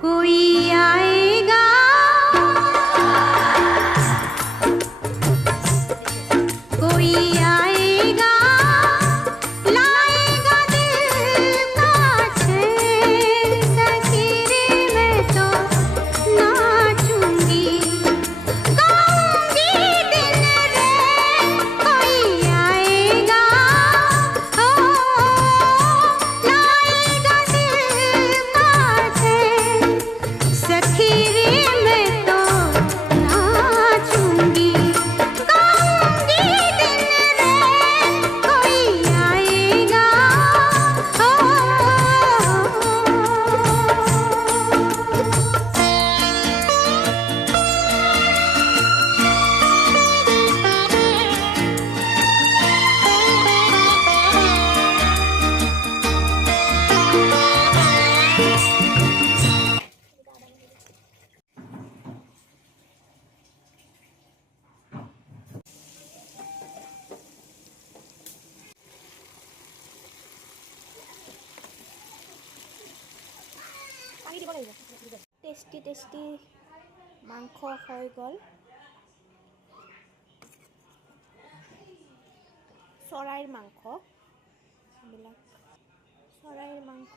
कोई आएगा कोई आएगा लाएगा दिल का चैन सखीरे मैं तो नाचूंगी गाऊंगी दिन रात कोई आएगा ओ लाएगा दिल का चैन सखीरे मैं तो नाचूंगी गाऊंगी दिन रात कोई आएगा টেস্টি টেস্টি মাংস হৈ গ'ল চৰাইৰ মাংস এইবিলাক চৰাইৰ মাংস